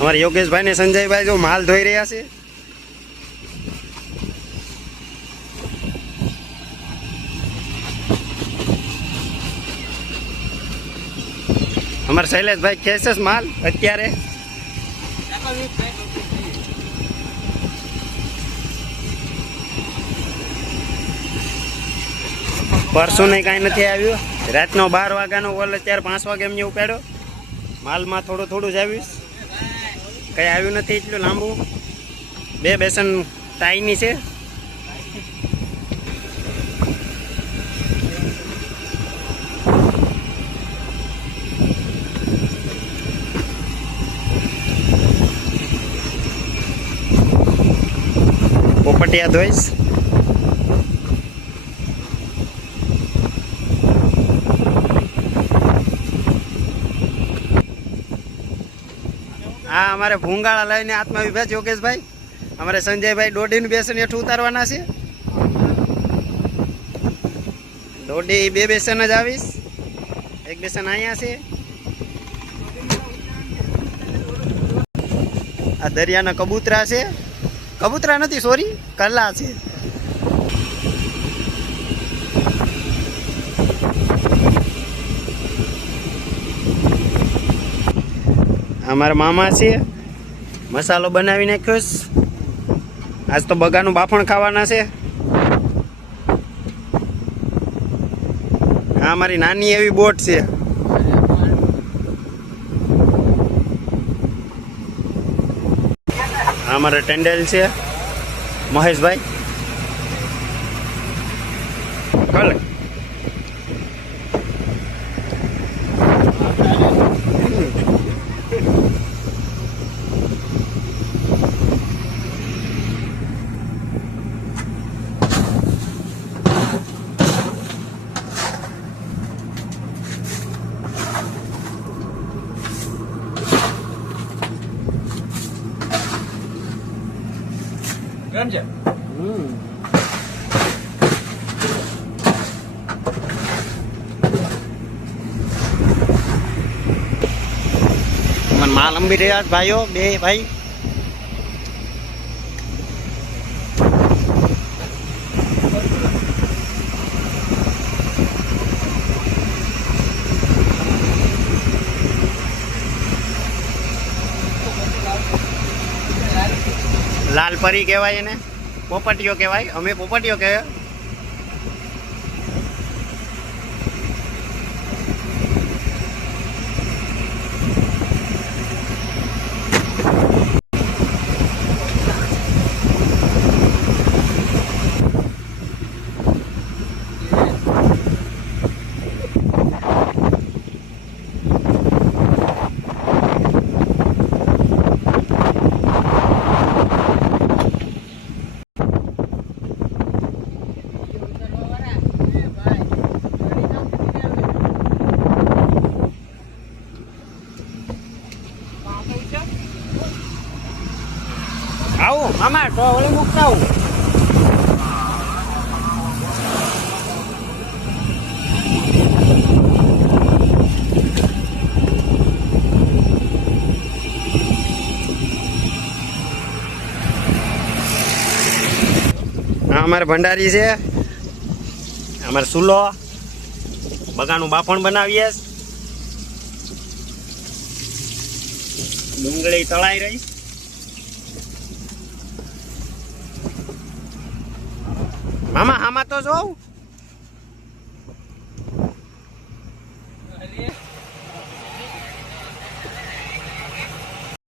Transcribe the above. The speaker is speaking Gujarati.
અમારે યોગેશભાઈ ને સંજયભાઈ જો માલ ધોઈ રહ્યા છે. અમારે શૈલેષભાઈ ખેંચે છે માલ અત્યારે. પરસું ને કાંઈ નથી આવ્યું. રાતનો 12 વાગ્યાનો ઓલ અત્યારે 5 વાગે એમને ઉપાડ્યો. માલમાં થોડું થોડું જ આવ્યું, કંઈ આવ્યું નથી એટલું લાંબુ. 2 બેસન ટાઈની છે. પોપટિયા ધોઈશ. હા, અમારે ભૂંગાળા લઈને હાથમાં ઉભા છે યોગેશભાઈ. અમારે સંજયભાઈ દોડીનું બેસન હેઠું ઉતારવાના છે. દોડી 2 બેસન જ આવીશ. 1 બેસન અહીંયા છે. આ દરિયાના કબૂતરા છે. કબૂતરા નથી, સોરી, કલા છે. અમારા મામા છે, મસાલો બનાવી નાખ્યો છે. આજ તો બગાનું બાફણ ખાવાના છે. આ અમારી નાની એવી બોટ છે. આ અમારા ટેન્ડલ છે મહેશભાઈ. કલ કેમ છે? માલ અંબી રહ્યા ભાઈઓ, 2 ભાઈ. લાલ પરી કહેવાય એને, પોપટીઓ કહેવાય. અમે પોપટીઓ કહેવાય. આવું મામા તો ઓલી મૂકતા આવું. હા, અમારે ભંડારી છે. અમારે સુલો બગાનું બાફણ બનાવીએ. ડુંગળી તળાઈ રહી. મામા આમાં તો જોઉં